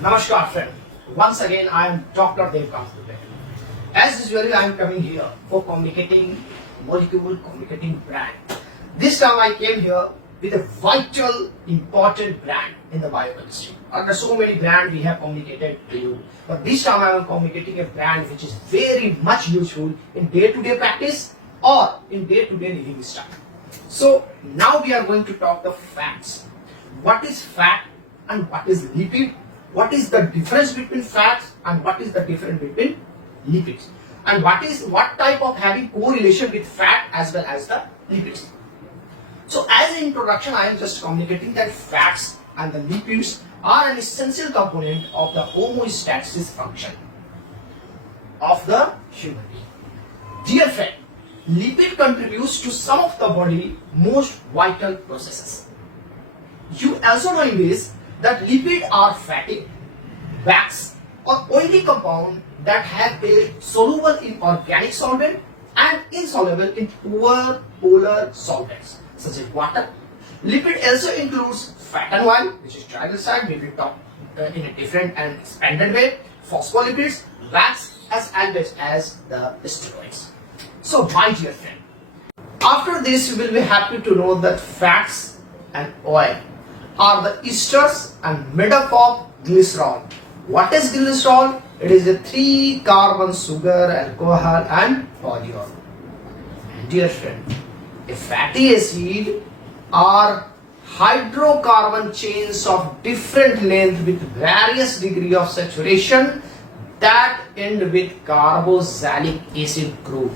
Namaskar friend. Once again I am Dr. Devkant. As usually I am coming here for communicating molecule, communicating brand. This time I came here with a vital, important brand in the biochemistry. There are so many brands we have communicated to you. But this time I am communicating a brand which is very much useful in day-to-day practice or in day-to-day living style. So now we are going to talk the facts. What is fat and what is lipid? What is the difference between fats and what is the difference between lipids? And what type of having correlation with fat as well as the lipids? So as an introduction, I am just communicating that fats and the lipids are an essential component of the homeostasis function of the human being. Dear friend, lipid contributes to some of the body most vital processes. You also know in this that lipids are fatty, wax or oily compound that have a soluble in organic solvent and insoluble in polar solvents such as water. Lipid also includes fat and oil, which is triglyceride, we will talk in a different and expanded way, phospholipids, wax as well as the steroids. So my dear friend, after this you will be happy to know that fats and oil are the esters and made up of glycerol. What is glycerol? It is a 3-carbon sugar, alcohol and polyol. Dear friend, a fatty acid are hydrocarbon chains of different length with various degree of saturation that end with carboxylic acid group.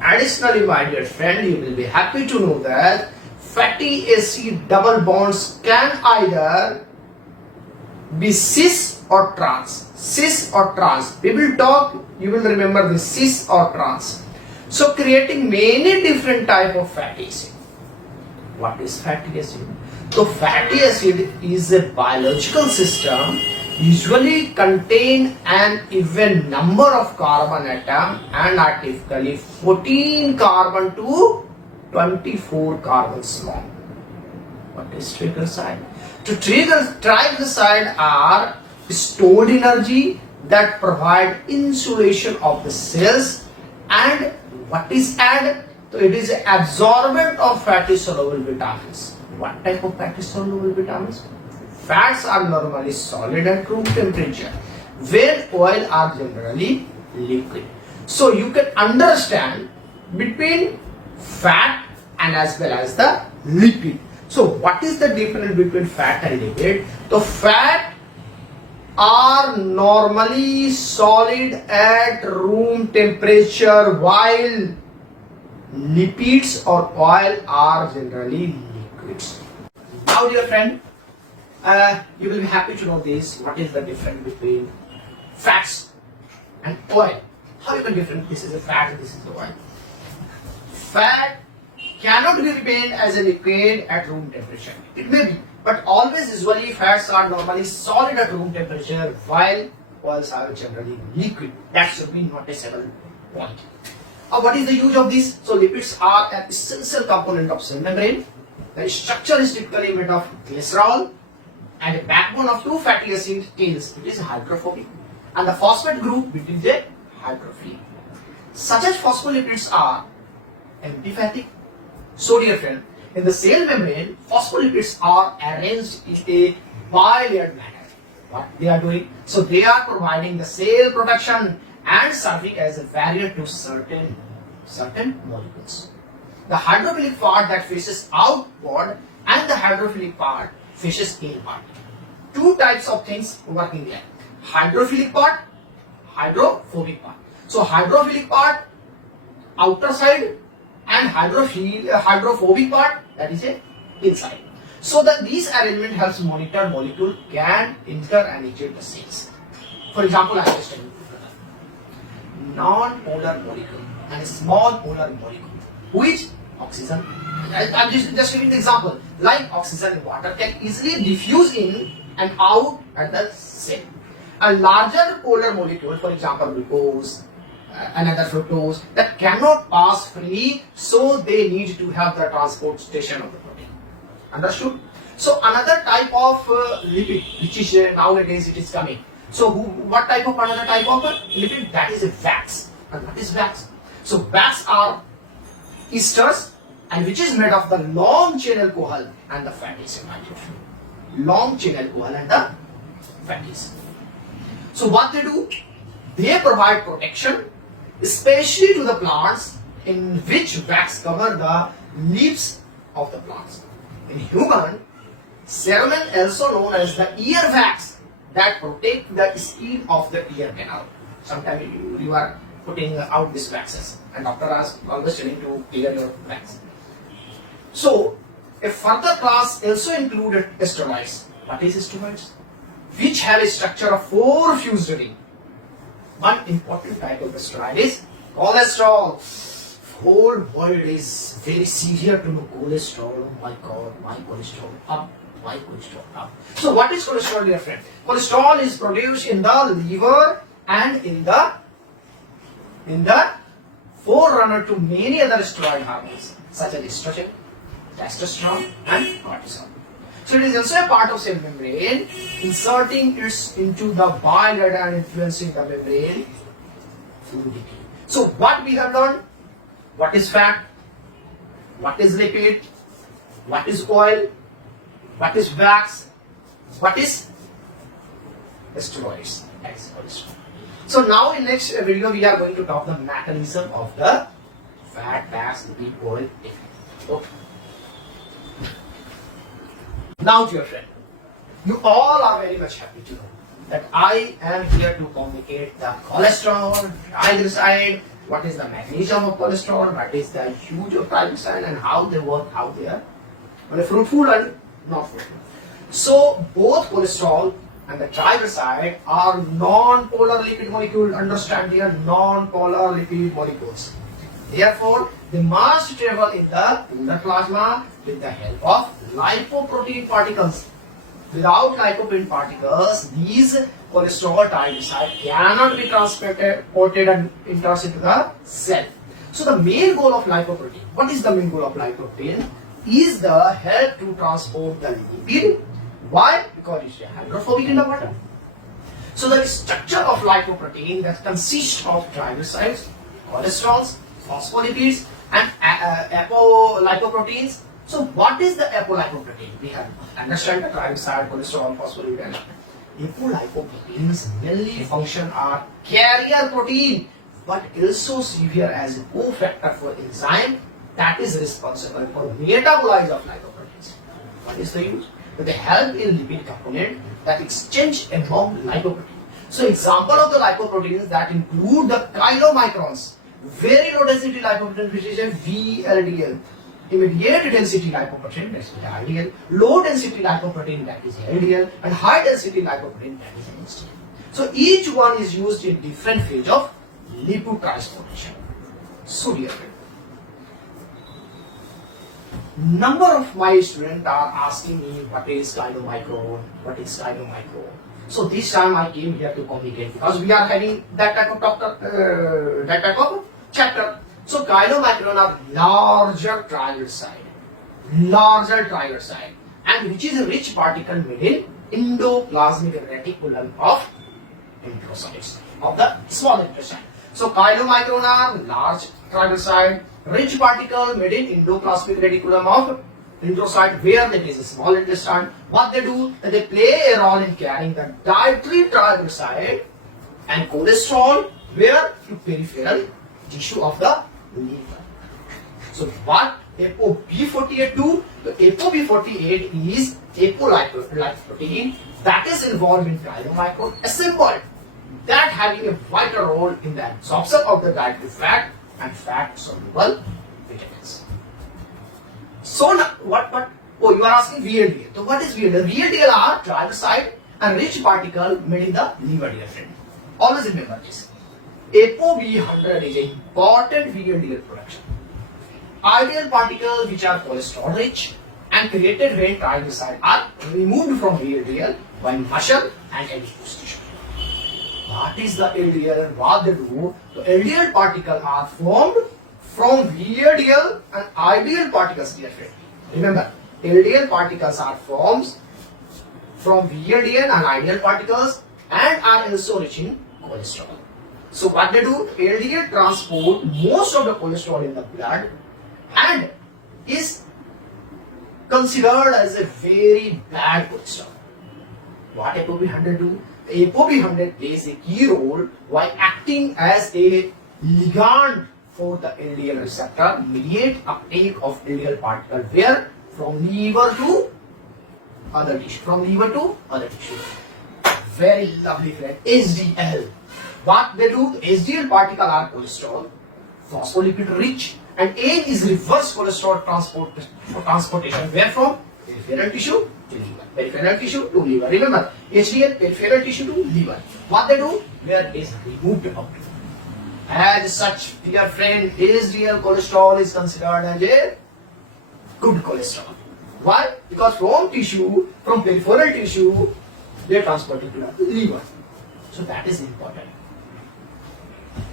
Additionally, my dear friend, you will be happy to know that fatty acid double bonds can either be cis or trans. Cis or trans. We will talk, you will remember this cis or trans. So creating many different type of fatty acid. What is fatty acid? So fatty acid is a biological system usually contain an even number of carbon atom and are typically 14 carbon to 24 carbons long. What is triglyceride? To triglyceride are stored energy that provide insulation of the cells. And what is added? So it is absorbent of fatty soluble vitamins. What type of fatty soluble vitamins? Fats are normally solid at room temperature, where oil are generally liquid. So you can understand between fat and as well as the lipid. So what is the difference between fat and lipid? So fat are normally solid at room temperature while lipids or oil are generally liquids. Now dear friend, you will be happy to know this. What is the difference between fats and oil? How you can differentiate this is a fat and this is the oil? Fat cannot be retained as a liquid at room temperature. It may be, but always usually fats are normally solid at room temperature while oils are generally liquid. That should be noticeable point. What is the use of this? So lipids are an essential component of cell membrane. The structure is typically made of glycerol and a backbone of two fatty acid tails. It is hydrophobic and the phosphate group between the hydrophilic. Such as phospholipids are empiphatic. So dear friend, in the cell membrane, phospholipids are arranged in a bilayered manner. What they are doing? So they are providing the cell protection and serving as a barrier to certain molecules. The hydrophilic part that faces outward and the hydrophilic part faces inward. Two types of things working here. Hydrophilic part, hydrophobic part. So hydrophilic part, outer side, and hydrophobic part, that is a inside. So that this arrangement helps monitor molecule can enter and exit the cells. For example, I will just tell you non-polar molecule and a small polar molecule, which oxygen. I'm just giving the example. Like oxygen in water can easily diffuse in and out at the cell. A larger polar molecule, for example, glucose, another fructose, that cannot pass freely, so they need to have the transportation of the protein. Understood? So another type of lipid, which is nowadays it is coming. So what type of another type of lipid? That is a wax. And what is wax? So wax are esters, and which is made of the long chain alcohol and the fatties. Long chain alcohol and the fatties. So what they do? They provide protection, especially to the plants in which wax cover the leaves of the plants. In human, cerumen, also known as the ear wax, that protect the skin of the ear canal. Sometimes you are putting out these waxes, and doctor is always telling to clear your wax. So, a further class also included steroids. What is steroids? Which have a structure of 4 fused ring. One important type of steroid is cholesterol. Whole world is very severe to know cholesterol. Oh my God, my cholesterol up, my cholesterol up. So what is cholesterol, dear friend? Cholesterol is produced in the liver and in the forerunner to many other steroid hormones such as estrogen, testosterone, and cortisol. So it is also a part of cell membrane, inserting it into the bile data and influencing the membrane fluidity. So what we have learned? What is fat? What is lipid? What is oil? What is wax? What is steroids? So now in next video we are going to talk the mechanism of the fat, wax, lipid, oil. Okay. Now dear friend, you all are very much happy to know that I am here to communicate the cholesterol, triglyceride, what is the mechanism of cholesterol, what is the use of triglyceride, and how they work, how they are fruitful and not fruitful. So both cholesterol and the triglyceride are non-polar lipid molecules. Understand, they are non-polar lipid molecules. Therefore, they must travel in the polar plasma with the help of lipoprotein particles. Without lipoprotein particles, these cholesterol triglyceride cannot be transported and enters into the cell. So the main goal of lipoprotein, what is the main goal of lipoprotein? Is the help to transport the lipid. Why? Because it is hydrophobic in the water. So the structure of lipoprotein that consists of triglycerides, cholesterols, phospholipids, and apolipoproteins. So what is the apolipoprotein? We have understand the triglyceride, cholesterol, phospholipid, and apolipoproteins mainly function are carrier protein, but also serve here as a cofactor for enzyme that is responsible for metabolize of lipoproteins. What is the use? They help in lipid component that exchange among lipoproteins. So example of the lipoproteins that include the chylomicrons, very low density lipoprotein, which is a VLDL, immediate density lipoprotein, that is the LDL, low density lipoprotein, that is LDL, and high density lipoprotein, that is HDL. So each one is used in different phase of lipid transportation. So dear friend, number of my students are asking me what is chylomicron, what is chylomicron. So this time I came here to communicate because we are having that type of chapter. So chylomicron are larger triglyceride, and which is a rich particle within endoplasmic reticulum of enterocytes, of the small intestine. So chylomicron are large triglyceride, rich particle made in endoplasmic reticulum of enterocyte, where there is a small intestine. What they do? They play a role in carrying the dietary triglyceride and cholesterol where to peripheral tissue of the liver. So what ApoB48 do? So ApoB48 is apolipoprotein that is involved in chylomicron assembled, that having a vital role in the absorption of the dietary fat and fat soluble vitamins. So now, oh, you are asking VLDL. So what is VLDL? VLDL are triglyceride and rich particle made in the liver, dear friend. Always remember this. ApoB100 is an important VLDL production. Ideal particles which are cholesterol rich and created when triglycerides are removed from VLDL by muscle and adipose tissue. What is the LDL? What they do? The LDL particles are formed from VLDL and ideal particles, dear friend. Remember, LDL particles are formed from VLDL and IDL particles and are also rich in cholesterol. So what they do, LDL transport most of the cholesterol in the blood and is considered as a very bad cholesterol. What ApoB100 do? ApoB100 plays a key role while acting as a ligand for the LDL receptor, mediate uptake of LDL particle where from liver to other tissue, Very lovely friend. HDL. What they do? HDL particle are cholesterol, phospholipid rich, and aim is reverse cholesterol transportation. Where from? Peripheral tissue to liver. Peripheral tissue to liver. Remember, HDL peripheral tissue to liver. What they do? Where it is removed out. As such, dear friend, HDL cholesterol is considered as a good cholesterol. Why? Because from tissue, from peripheral tissue, they are transported to the liver. So that is important.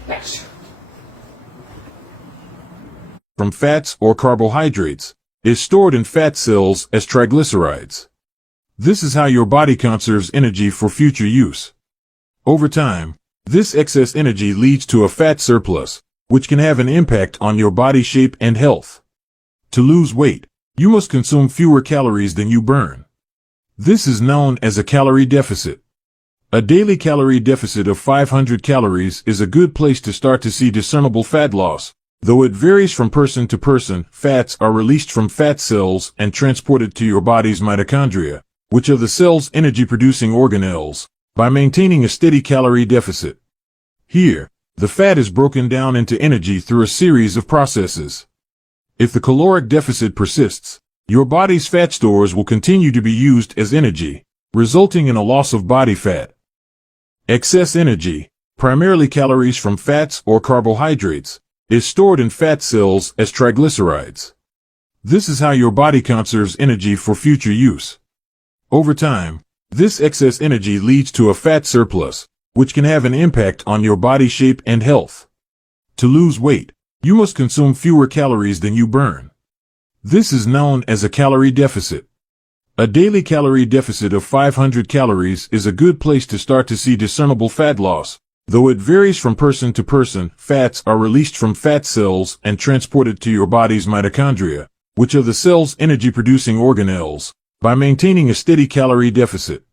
Next. From fats or carbohydrates is stored in fat cells as triglycerides. This is how your body conserves energy for future use. Over time, this excess energy leads to a fat surplus, which can have an impact on your body shape and health. To lose weight, you must consume fewer calories than you burn. This is known as a calorie deficit. A daily calorie deficit of 500 calories is a good place to start to see discernible fat loss. Though it varies from person to person, fats are released from fat cells and transported to your body's mitochondria, which are the cell's energy-producing organelles, by maintaining a steady calorie deficit. Here, the fat is broken down into energy through a series of processes. If the caloric deficit persists, your body's fat stores will continue to be used as energy, resulting in a loss of body fat. Excess energy, primarily calories from fats or carbohydrates, is stored in fat cells as triglycerides. This is how your body conserves energy for future use. Over time, this excess energy leads to a fat surplus, which can have an impact on your body shape and health. To lose weight, you must consume fewer calories than you burn. This is known as a calorie deficit. A daily calorie deficit of 500 calories is a good place to start to see discernible fat loss. Though it varies from person to person, fats are released from fat cells and transported to your body's mitochondria, which are the cell's energy-producing organelles, by maintaining a steady calorie deficit.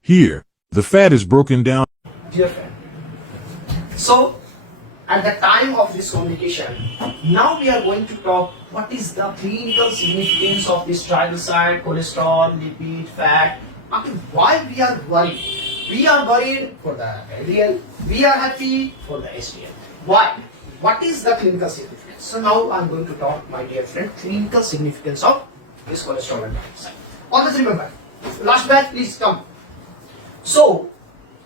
Here, the fat is broken down. Dear friend, so at the time of this communication, now we are going to talk what is the clinical significance of this triglyceride, cholesterol, lipid, fat. Okay, why we are worried? We are worried for the LDL, we are happy for the HDL. Why? What is the clinical significance? So now I am going to talk, my dear friend, clinical significance of this cholesterol and triglyceride. Always remember, last batch please come. So,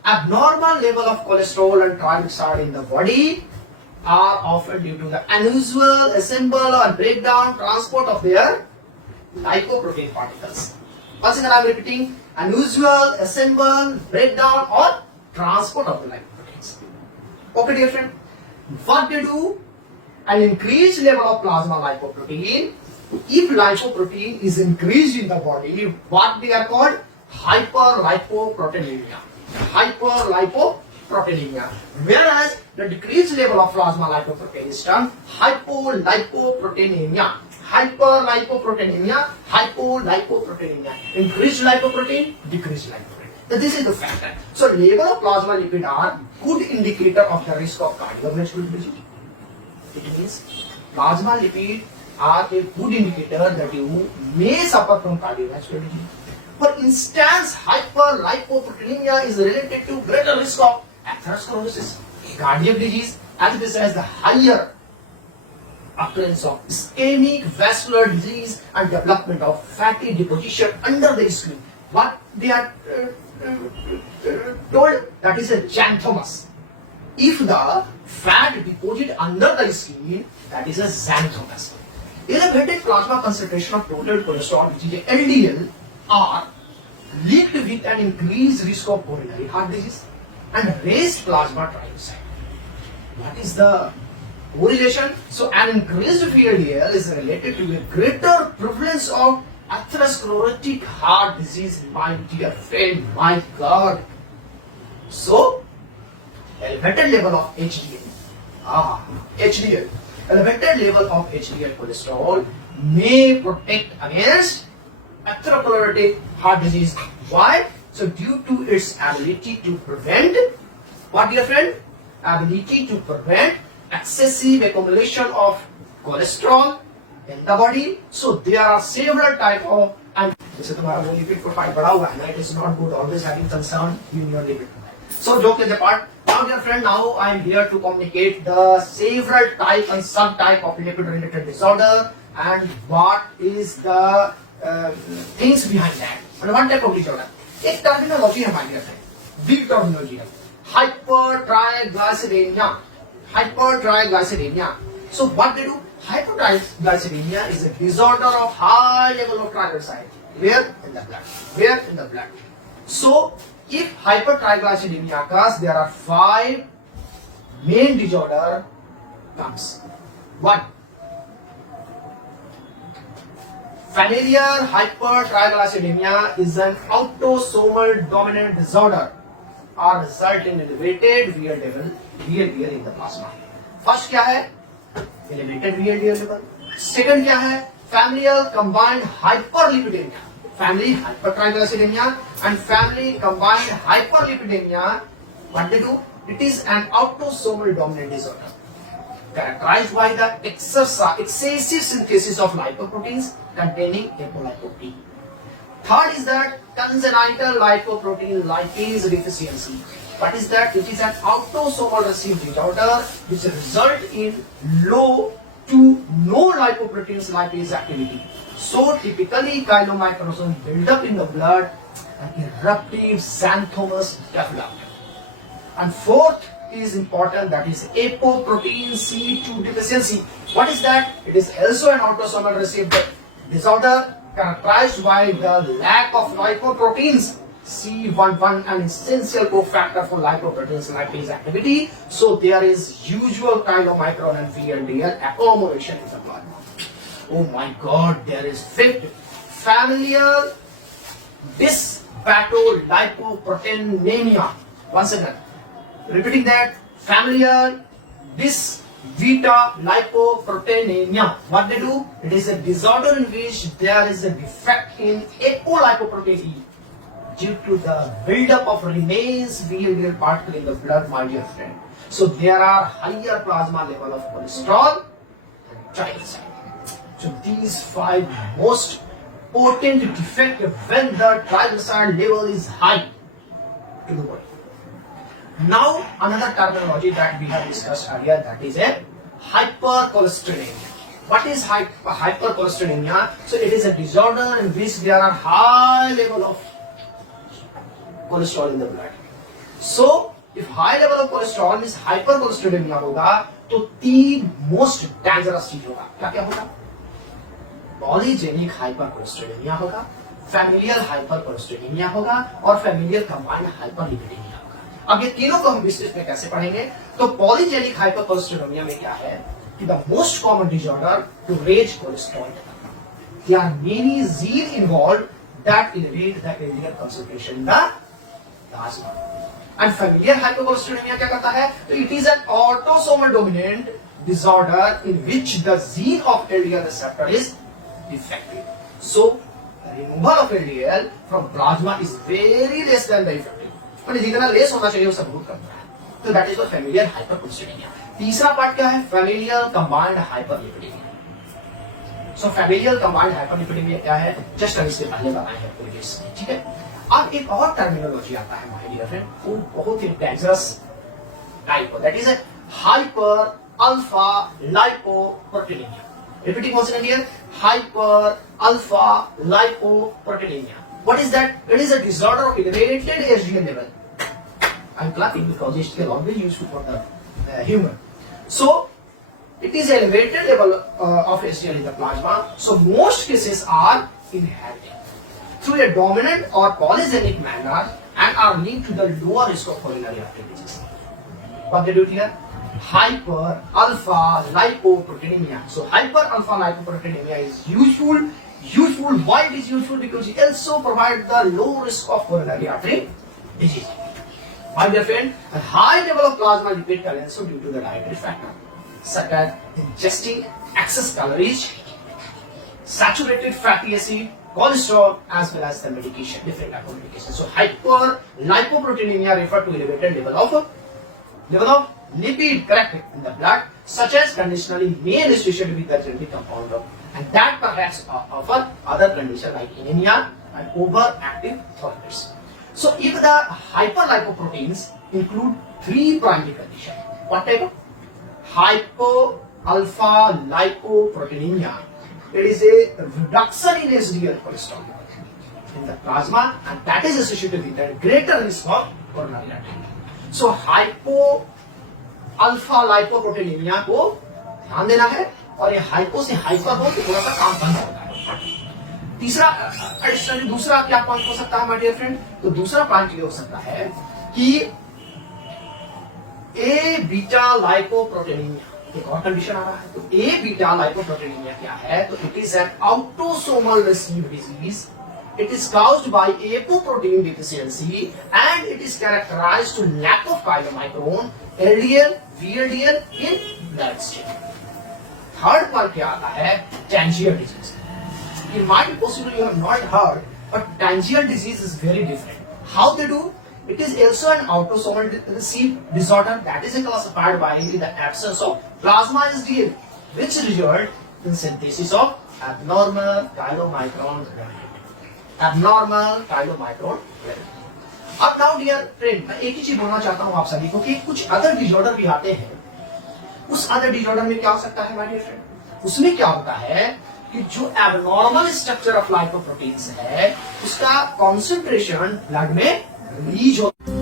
abnormal level of cholesterol and triglyceride in the body are often due to the unusual assemble or breakdown transport of their lipoprotein particles. Once again I am repeating, unusual assemble, breakdown or transport of the lipoproteins. Okay dear friend, what they do? An increased level of plasma lipoprotein. If lipoprotein is increased in the body, what they are called? Hyperlipoproteinemia. Hyperlipoproteinemia. Whereas the decreased level of plasma lipoprotein is termed hypolipoproteinemia. Hyperlipoproteinemia, hypolipoproteinemia. Increased lipoprotein, decreased lipoprotein. So this is the factor. So level of plasma lipid are good indicator of the risk of cardiovascular disease. It means plasma lipid are a good indicator that you may suffer from cardiovascular disease. For instance, hyperlipoproteinemia is related to greater risk of atherosclerosis, cardiac disease, as well as the higher occurrence of ischemic vascular disease and development of fatty deposition under the skin. What they are told, that is a xanthomas. If the fat deposit under the skin, that is a xanthomas. Elevated plasma concentration of total cholesterol, which is LDL, are linked with an increased risk of coronary heart disease and raised plasma triglyceride. What is the correlation? So an increased LDL is related to a greater prevalence of atherosclerotic heart disease, my dear friend, my God. So, elevated level of HDL. HDL. Elevated level of HDL cholesterol may protect against atherosclerotic heart disease. Why? So, due to its ability to prevent, what dear friend? Ability to prevent excessive accumulation of cholesterol in the body. So there are several type of, and जैसे तुम्हारा वो lipid profile बढ़ा हुआ है ना, it is not good always having concern in your lipid. So joke apart, now dear friend, now I am here to communicate the several type and subtype of lipid related disorder and what is the things behind that. And one type of disorder. एक terminology है हमारी है, big terminology है, hypertriglyceridemia. Hypertriglyceridemia. So what they do? Hypertriglyceridemia is a disorder of high level of triglyceride. Where? In the blood. Where? In the blood. So, if hypertriglyceridemia occurs, there are 5 main disorder comes. 1. Familial hypertriglyceridemia is an autosomal dominant disorder or result in elevated VLDL in the plasma. First क्या है? Elevated VLDL level. Second क्या है? Familial combined hyperlipidemia. Family hypertriglyceridemia and family combined hyperlipidemia. What they do? It is an autosomal dominant disorder characterized by the excessive synthesis of lipoproteins containing apolipoprotein. Third is that congenital lipoprotein lipase deficiency. What is that? It is an autosomal recessive disorder which result in low to no lipoproteins lipase activity. So typically chylomicrones build up in the blood and eruptive xanthomas develop. And fourth is important, that is apoprotein C2 deficiency. What is that? It is also an autosomal recessive disorder characterized by the lack of lipoproteins C11, an essential cofactor for lipoproteins lipase activity. So there is usual chylomicron and VLDL accumulation in the blood. Oh my God, there is fifth, familial dysbetalipoproteinemia. Once again, repeating that, familial dysbetalipoproteinemia. What they do? It is a disorder in which there is a defect in apolipoprotein E due to the buildup of remains VLDL particle in the blood, my dear friend. So there are higher plasma level of cholesterol and triglyceride. So these 5 most potent defect when the triglyceride level is high to the body. Now another terminology that we have discussed earlier, that is a hypercholesterolemia. What is hypercholesterolemia? So it is a disorder in which there are high level of cholesterol in the blood. So if high level of cholesterol means hypercholesterolemia होगा, तो 3 most dangerous चीज होगा. क्या क्या होगा? Polygenic hypercholesterolemia होगा, familial hypercholesterolemia होगा और familial combined hyperlipidemia होगा. अब ये तीनों को हम विस्तृत में कैसे पढ़ेंगे? तो polygenic hypercholesterolemia में क्या है कि the most common disorder to raise cholesterol. There are many genes involved that elevate the LDL concentration in the plasma. And familial hypercholesterolemia क्या करता है? तो it is an autosomal dominant disorder in which the gene of LDL receptor is defective. So removal of LDL from plasma is very less than the effective. पर जितना less होना चाहिए वो सब बहुत कम है. तो that is the familial hypercholesterolemia. तीसरा पार्ट क्या है? familial combined hyperlipidemia. So familial combined hyperlipidemia क्या है? जस्ट हम इसके पहले बताए हैं प्रीवियस में, ठीक है. अब एक और टर्मिनोलॉजी आता है माय डियर फ्रेंड, वो बहुत ही डेंजरस टाइप है, that is hyper alpha lipoproteinemia. Repeating once again, hyper alpha lipoproteinemia. What is that? It is a disorder of elevated HDL level. I'm clapping because HDL always useful for the human. So it is elevated level of HDL in the plasma. So most cases are inherited through a dominant or polygenic manner and are linked to the lower risk of coronary artery disease. What they do here? Hyper alpha lipoproteinemia. So hyper alpha lipoproteinemia is usual useful. Why it is useful? Because it also provides the low risk of coronary artery disease. My dear friend, a high level of plasma lipid can also due to the dietary factor, such as ingesting excess calories, saturated fatty acid, cholesterol, as well as the medication, different type of medication. So hyperlipoproteinemia refer to elevated level of lipid, correct, in the blood, such as conditionally may associated with the genetic compound of, and that perhaps offer other conditions like anemia and overactive thyroids. So if the hyperlipoproteins include three primary conditions, what type of hypo-alpha lipoproteinemia? It is a reduction in HDL cholesterol in the plasma, and that is associated with a greater risk of coronary artery. So hypo-alpha lipoproteinemia को ध्यान देना है, और ये hypo से hyper हो तो थोड़ा सा काम बंद होता है. तीसरा एडिशनली दूसरा क्या पॉइंट हो सकता है माय डियर फ्रेंड? तो दूसरा पॉइंट ये हो सकता है कि ए बीटा लाइपोप्रोटीनिया एक और कंडीशन आ रहा है. तो ए बीटा लाइपोप्रोटीनिया क्या है? तो it is an autosomal received disease. It is caused by apoprotein deficiency and it is characterized to lack of chylomicron, LDL, VLDL in blood stream. Third पर क्या आता है? Tangier disease. It might be possible you have not heard, but Tangier disease is very different. How they do? It is also an autosomal recessive disorder that is classified by the absence of plasma HDL, which result in synthesis of abnormal chylomicron granule. Abnormal chylomicron granule. अब now dear friend, मैं एक ही चीज बोलना चाहता हूँ आप सभी को कि कुछ अदर डिसऑर्डर भी आते हैं. उस अदर डिसऑर्डर में क्या हो सकता है माय डियर फ्रेंड? उसमें क्या होता है कि जो एबनॉर्मल स्ट्रक्चर ऑफ लाइपोप्रोटीन्स है उसका कॉन्सेंट्रेशन ब्लड में रिलीज होता है.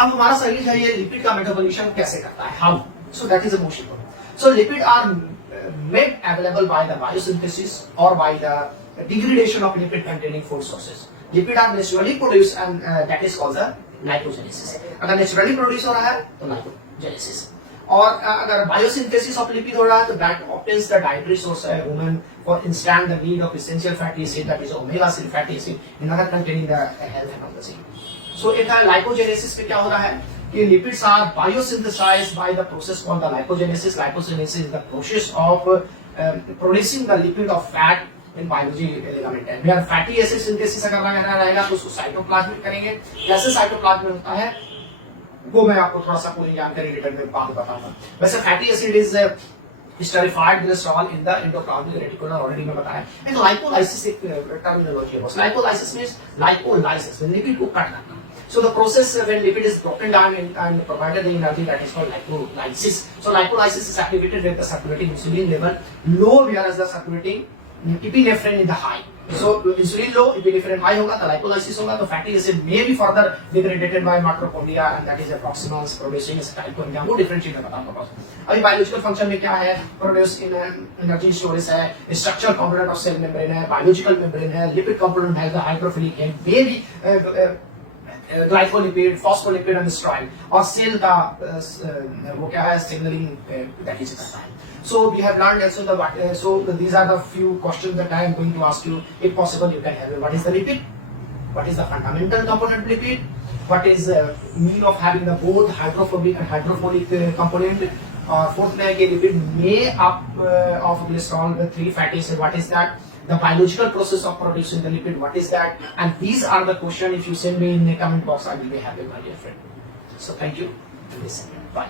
अब हमारा शरीर है ये लिपिड का मेटाबॉलिज्म कैसे करता है? How? So that is a most important. So lipid are made available by the biosynthesis और by the degradation of lipid containing food sources. Lipid are naturally produce and that is called the lipogenesis. अगर naturally produce हो रहा है तो lipogenesis, और अगर biosynthesis of lipid हो रहा है तो that obtains the dietary source है women for instant the need of essential fatty acid that is omega 3 fatty acid in other containing the health and of the same. So एक है lipogenesis में क्या हो रहा है कि lipids are biosynthesized by the process called the lipogenesis. Lipogenesis is the process of producing the lipid of fat in biology element. है यार फैटी एसिड सिंथेसिस अगर रहेगा तो उसको साइटोप्लाज्म में करेंगे. कैसे साइटोप्लाज्म में होता है वो मैं आपको थोड़ा सा पूरी जानकारी रिटर्न में बाद बताऊंगा. वैसे fatty acid is esterified glycerol in the endoplasmic reticulum, already मैं बताया. एंड लाइपोलाइसिस एक टर्मिनोलॉजी है. लाइपोलाइसिस मींस लाइपोलाइसिस लिपिड को कट करना. So the process when lipid is broken down and provided the energy, that is called lipolysis. So lipolysis is activated with the circulating insulin level low, whereas the circulating epinephrine is the high. So insulin low, epinephrine high होगा तो lipolysis होगा. तो fatty acid may be further degraded by mitochondria and that is a proximal producing mitochondria. वो differentiate मैं बताऊंगा. अभी biological function में क्या है? Produce in energy storage है, structural component of cell membrane है, biological membrane है, lipid component है, the hydrophilic है, may be glycolipid, phospholipid and स्ट्राइल, और सेल का वो क्या है सिग्नलिंग पैकेज करता है. So we have learned also so these are the few questions that I am going to ask you. If possible, you can have what is the lipid? What is the fundamental component lipid? What is the mean of having the both hydrophobic and hydrophilic component? Fourth है कि lipid may up of glycerol with 3 fatty acids. What is that? The biological process of producing the lipid, what is that? And these are the questions. If you send me in the comment box, I will be happy, my dear friend. So thank you. Listen. Bye.